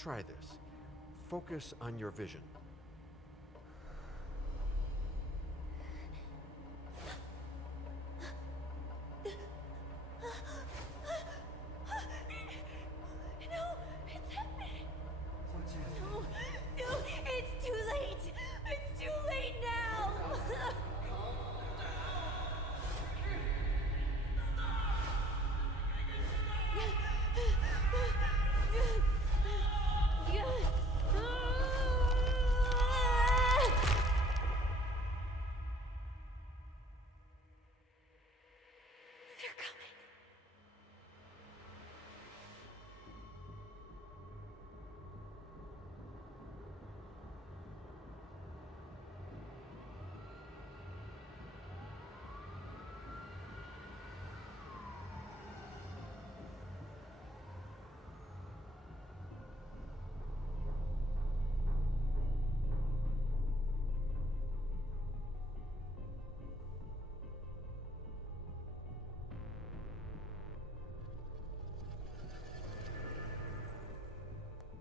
Try this. Focus on your vision.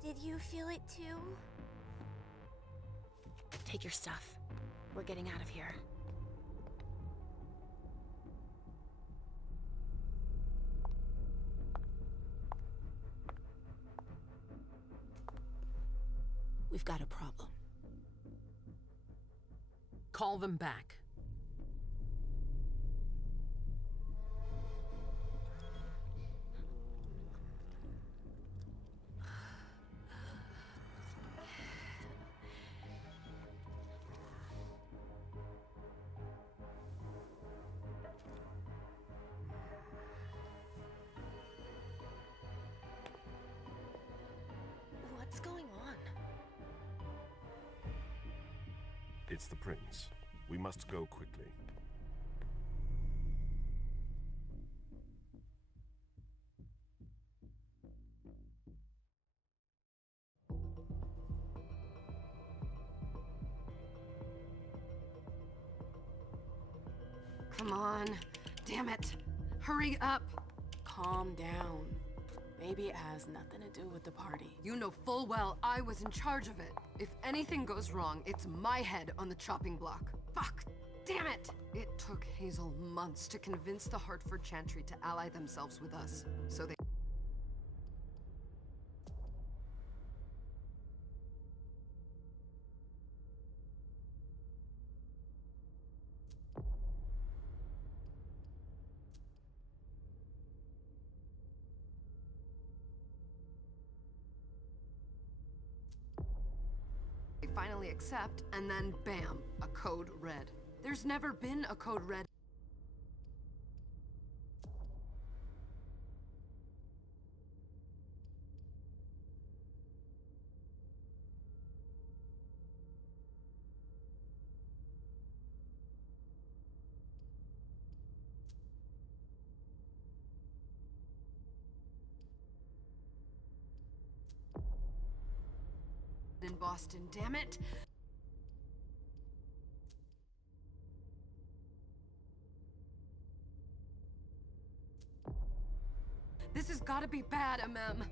Did you feel it too? Take your stuff. We're getting out of here. We've got a problem. Call them back. What's going on? It's the prince. We must go quickly. Come on. Damn it. Hurry up. Calm down. Maybe it has nothing to do with the party. You know full well I was in charge of it. If anything goes wrong, it's my head on the chopping block. Fuck! Damn it! It took Hazel months to convince the Hartford Chantry to ally themselves with us, so they... finally accept, and then bam, a code red. There's never been a code red. In Boston, damn it! This has gotta be bad, MM.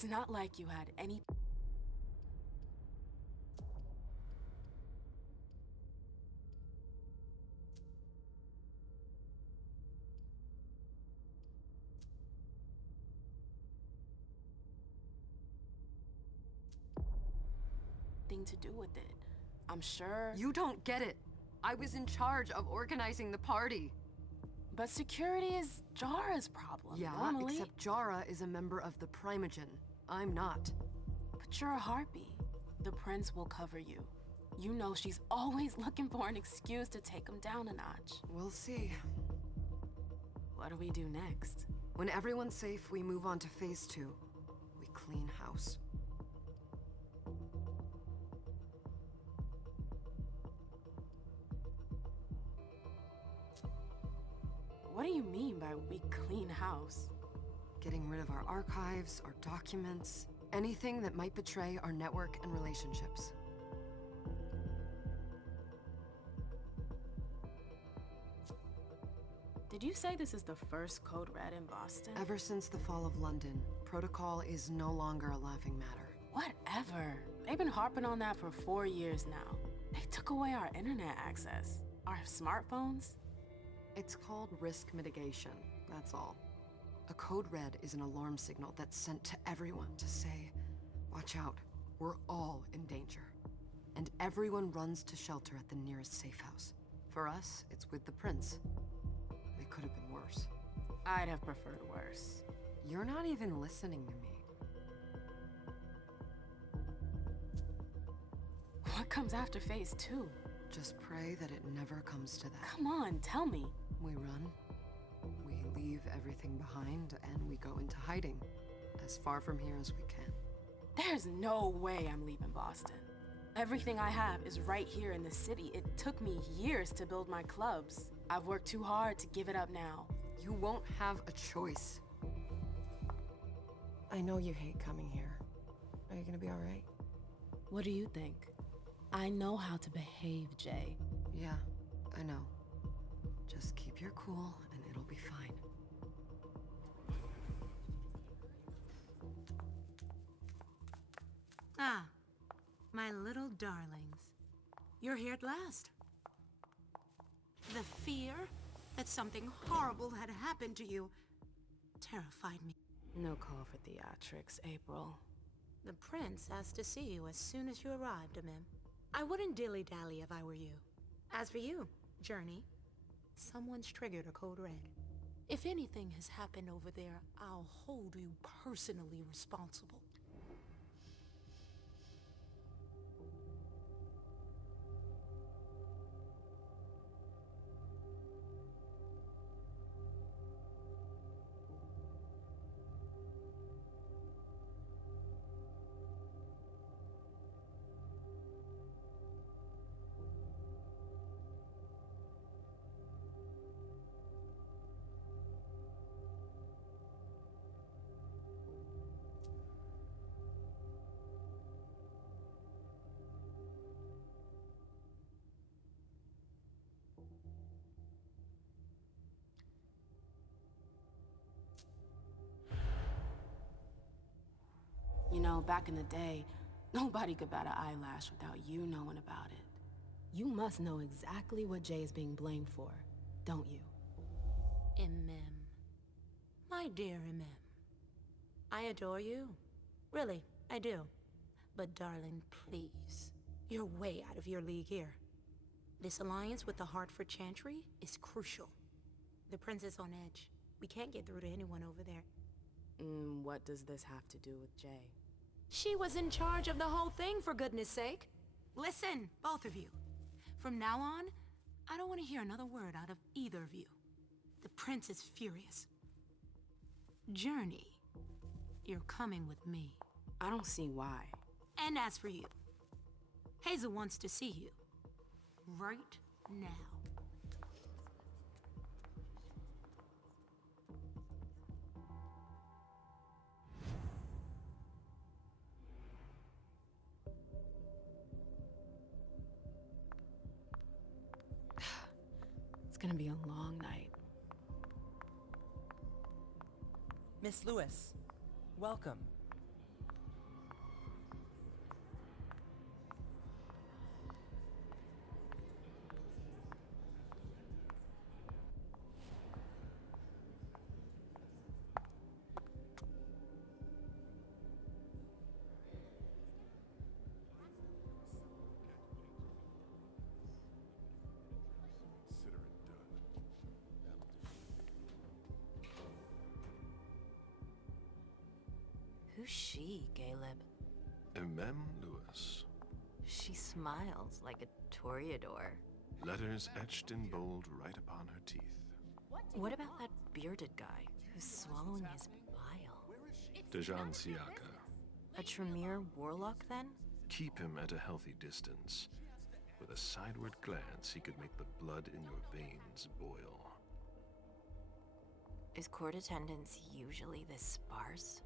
It's not like you had any... thing to do with it. I'm sure... You don't get it. I was in charge of organizing the party. But security is Jara's problem, Yeah, normally. except Jara is a member of the Primogen. I'm not. But you're a harpy. The prince will cover you. You know she's always looking for an excuse to take him down a notch. We'll see. What do we do next? When everyone's safe, we move on to phase 2. We clean house. What do you mean by we clean house? Getting rid of our archives, our documents, anything that might betray our network and relationships. Did you say this is the first Code Red in Boston? Ever since the fall of London, protocol is no longer a laughing matter. Whatever. They've been harping on that for 4 years now. They took away our internet access. Our smartphones. It's called risk mitigation, that's all. A code red is an alarm signal that's sent to everyone to say, watch out, we're all in danger. And everyone runs to shelter at the nearest safe house. For us, it's with the Prince. It could have been worse. I'd have preferred worse. You're not even listening to me. What comes after phase 2? Just pray that it never comes to that. Come on, tell me. We run, we leave everything behind, and we go into hiding. As far from here as we can. There's no way I'm leaving Boston. Everything I have is right here in the city. It took me years to build my clubs. I've worked too hard to give it up now. You won't have a choice. I know you hate coming here. Are you gonna be all right? What do you think? I know how to behave, Jay. Yeah, I know. Just keep your cool and it'll be fine. Ah, my little darlings. You're here at last. The fear that something horrible had happened to you terrified me. No call for theatrics, April. The prince asked to see you as soon as you arrived, Amim. I wouldn't dilly-dally if I were you. As for you, Journey, someone's triggered a code red. If anything has happened over there, I'll hold you personally responsible. You know, back in the day, nobody could bat an eyelash without you knowing about it. You must know exactly what Jay is being blamed for, don't you? Imem. My dear Imem. I adore you. Really, I do. But darling, please. You're way out of your league here. This alliance with the Hartford Chantry is crucial. The prince is on edge. We can't get through to anyone over there. What does this have to do with Jay? She was in charge of the whole thing, for goodness sake. Listen, both of you. From now on, I don't want to hear another word out of either of you. The prince is furious. Journey, you're coming with me. I don't see why. And as for you, Hazel wants to see you. Right now. It's gonna be a long night. Miss Lewis, welcome. Who's she, Caleb? Mem Lewis. She smiles like a toreador. Letters etched in bold right upon her teeth. What about that bearded guy who's swallowing his bile? Dejan Siaka. A Tremere warlock, then? Keep him at a healthy distance. With a sideward glance, he could make the blood in your veins boil. Is court attendance usually this sparse?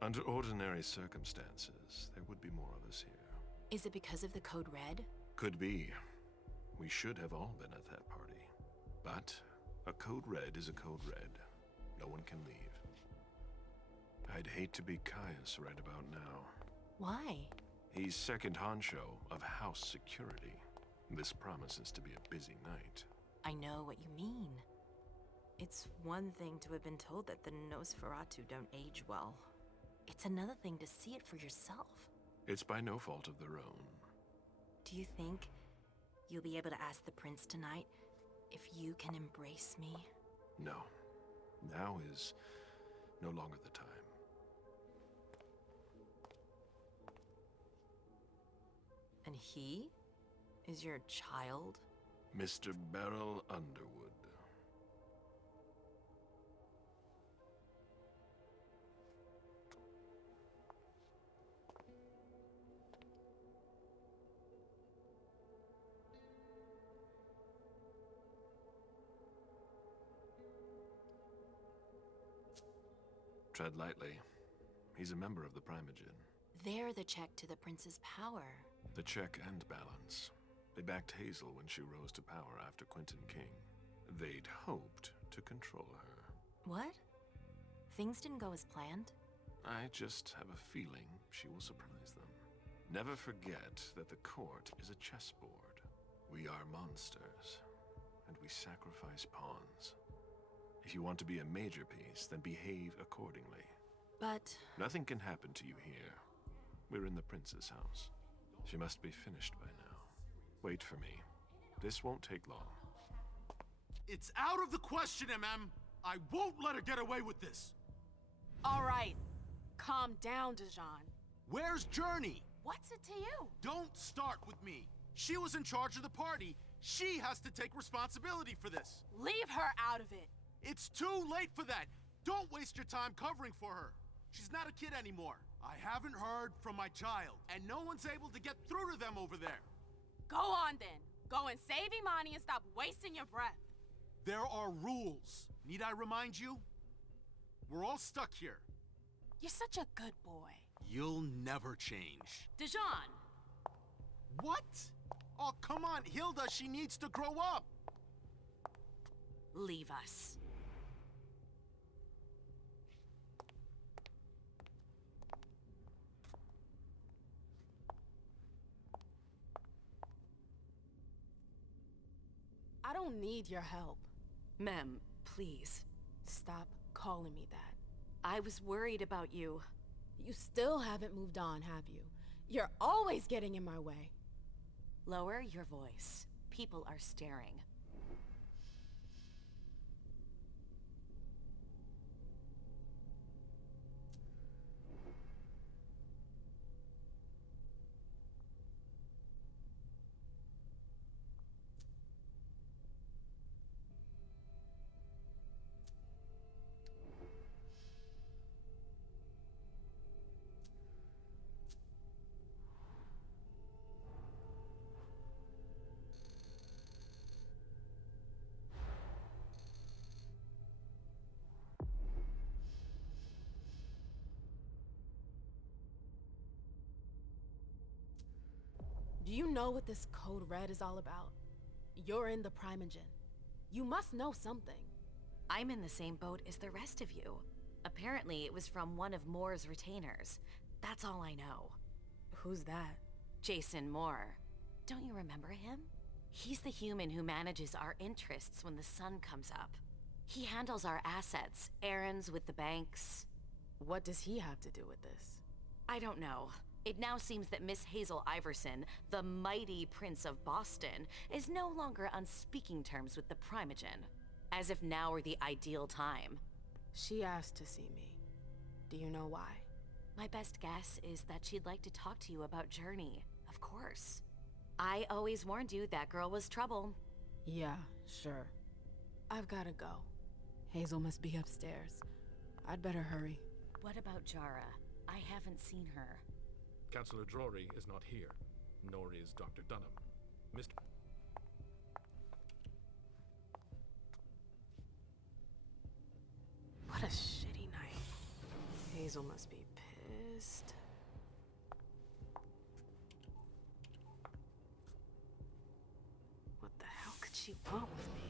Under ordinary circumstances, there would be more of us here. Is it because of the Code Red? Could be. We should have all been at that party. But a Code Red is a Code Red. No one can leave. I'd hate to be Caius right about now. Why? He's second honcho of house security. This promises to be a busy night. I know what you mean. It's one thing to have been told that the Nosferatu don't age well. It's another thing to see it for yourself. It's by no fault of their own. Do you think you'll be able to ask the prince tonight if you can embrace me? No. Now is no longer the time. And he is your child? Mr. Beryl Underwood. Tread lightly. He's a member of the Primogen. They're the check to the prince's power. The check and balance. They backed Hazel when she rose to power after Quentin King. They'd hoped to control her. What? Things didn't go as planned? I just have a feeling she will surprise them. Never forget that the court is a chessboard. We are monsters, and we sacrifice pawns. If you want to be a major piece, then behave accordingly. But... Nothing can happen to you here. We're in the prince's house. She must be finished by now. Wait for me. This won't take long. It's out of the question, MM! I won't let her get away with this! All right. Calm down, Dijon. Where's Journey? What's it to you? Don't start with me. She was in charge of the party. She has to take responsibility for this. Leave her out of it. It's too late for that. Don't waste your time covering for her. She's not a kid anymore. I haven't heard from my child, and no one's able to get through to them over there. Go on then. Go and save Imani and stop wasting your breath. There are rules. Need I remind you? We're all stuck here. You're such a good boy. You'll never change. Dijon! What? Oh, come on, Hilda, she needs to grow up. leave us. I don't need your help. Mem, please. Stop calling me that. I was worried about you. You still haven't moved on, have you? You're always getting in my way. Lower your voice. People are staring. Do you know what this Code Red is all about? You're in the Primogen. You must know something. I'm in the same boat as the rest of you. Apparently, it was from one of Moore's retainers. That's all I know. Who's that? Jason Moore. Don't you remember him? He's the human who manages our interests when the sun comes up. He handles our assets, errands with the banks. What does he have to do with this? I don't know. It now seems that Miss Hazel Iverson, the mighty Prince of Boston, is no longer on speaking terms with the Primogen. As if now were the ideal time. She asked to see me. Do you know why? My best guess is that she'd like to talk to you about Journey, of course. I always warned you that girl was trouble. Yeah, sure. I've gotta go. Hazel must be upstairs. I'd better hurry. What about Jara? I haven't seen her. Councillor Drury is not here, nor is Dr. Dunham. Mr. What a shitty night. Hazel must be pissed. What the hell could she want with me?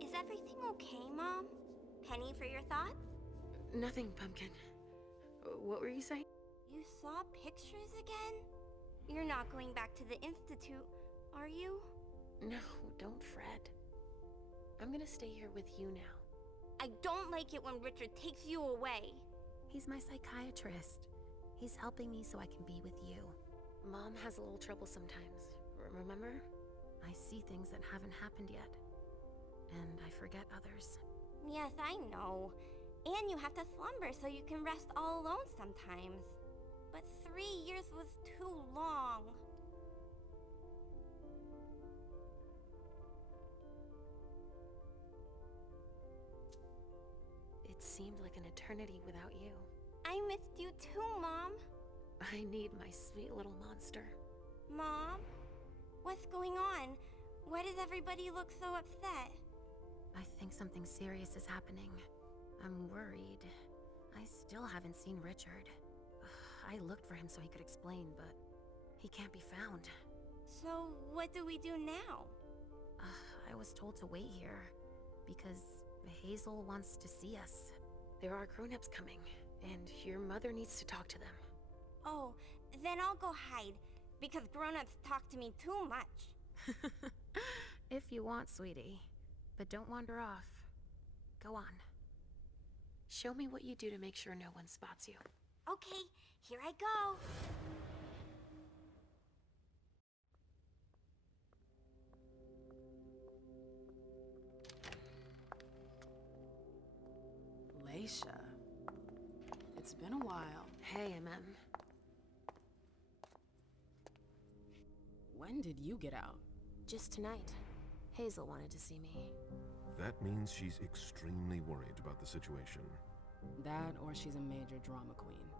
Is everything okay, Mom? Penny, for your thoughts? Nothing, Pumpkin. What were you saying? You saw pictures again? You're not going back to the Institute, are you? No, don't fret. I'm gonna stay here with you now. I don't like it when Richard takes you away. He's my psychiatrist. He's helping me so I can be with you. Mom has a little trouble sometimes, remember? I see things that haven't happened yet. And I forget others. Yes, I know. And you have to slumber so you can rest all alone sometimes. But 3 years was too long. It seemed like an eternity without you. I missed you too, Mom. I need my sweet little monster. Mom? What's going on? Why does everybody look so upset? I think something serious is happening. I'm worried. I still haven't seen Richard. I looked for him so he could explain, but he can't be found. So, what do we do now? I was told to wait here because Hazel wants to see us. There are grown-ups coming, and your mother needs to talk to them. Oh, then I'll go hide, because grown-ups talk to me too much. If you want, sweetie. But don't wander off. Go on. Show me what you do to make sure no one spots you. Okay, here I go. Leisha. It's been a while. Hey, MM. When did you get out? Just tonight. Hazel wanted to see me. That means she's extremely worried about the situation. That, or she's a major drama queen.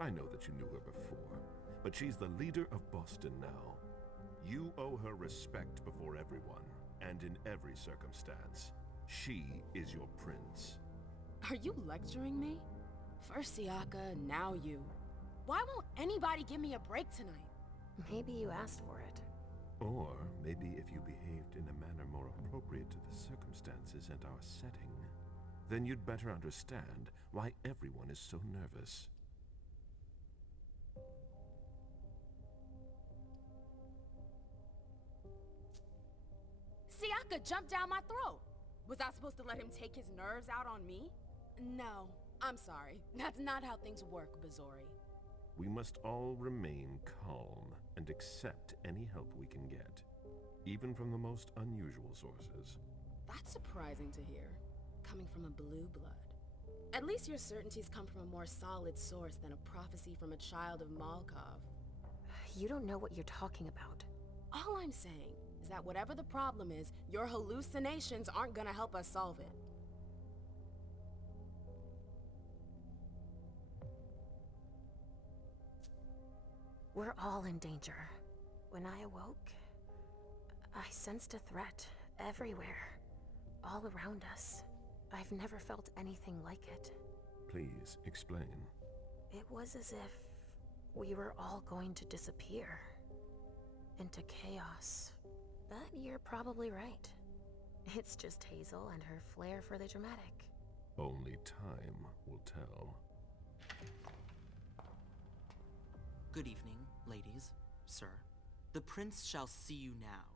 I know that you knew her before, but she's the leader of Boston now. You owe her respect before everyone, and in every circumstance. She is your prince. Are you lecturing me? First Siaka, now you. Why won't anybody give me a break tonight? Maybe you asked for it. Or maybe if you behaved in a manner more appropriate to the circumstances and our setting, then you'd better understand why everyone is so nervous. Siaka jumped down my throat. Was I supposed to let him take his nerves out on me? No, I'm sorry. That's not how things work, Bazori. We must all remain calm and accept any help we can get, even from the most unusual sources. That's surprising to hear, coming from a blue blood. At least your certainties come from a more solid source than a prophecy from a child of Malkov. You don't know what you're talking about. All I'm saying is that whatever the problem is, your hallucinations aren't gonna help us solve it. We're all in danger. When I awoke, I sensed a threat everywhere, all around us. I've never felt anything like it. Please, explain. It was as if we were all going to disappear into chaos. But you're probably right. It's just Hazel and her flair for the dramatic. Only time will tell. Good evening, ladies, sir. The prince shall see you now.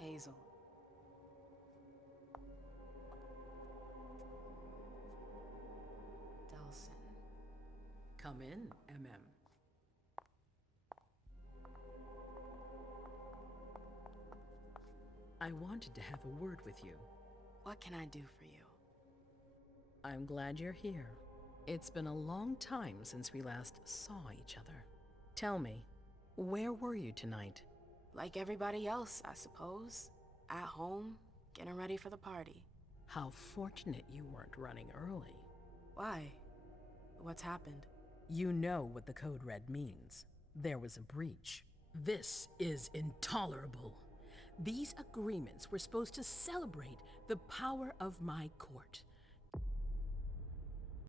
Hazel. Delsin. Come in, MM. I wanted to have a word with you. What can I do for you? I'm glad you're here. It's been a long time since we last saw each other. Tell me, where were you tonight? Like everybody else, I suppose. At home, getting ready for the party. How fortunate you weren't running early. Why? What's happened? You know what the Code Red means. There was a breach. This is intolerable. These agreements were supposed to celebrate the power of my court.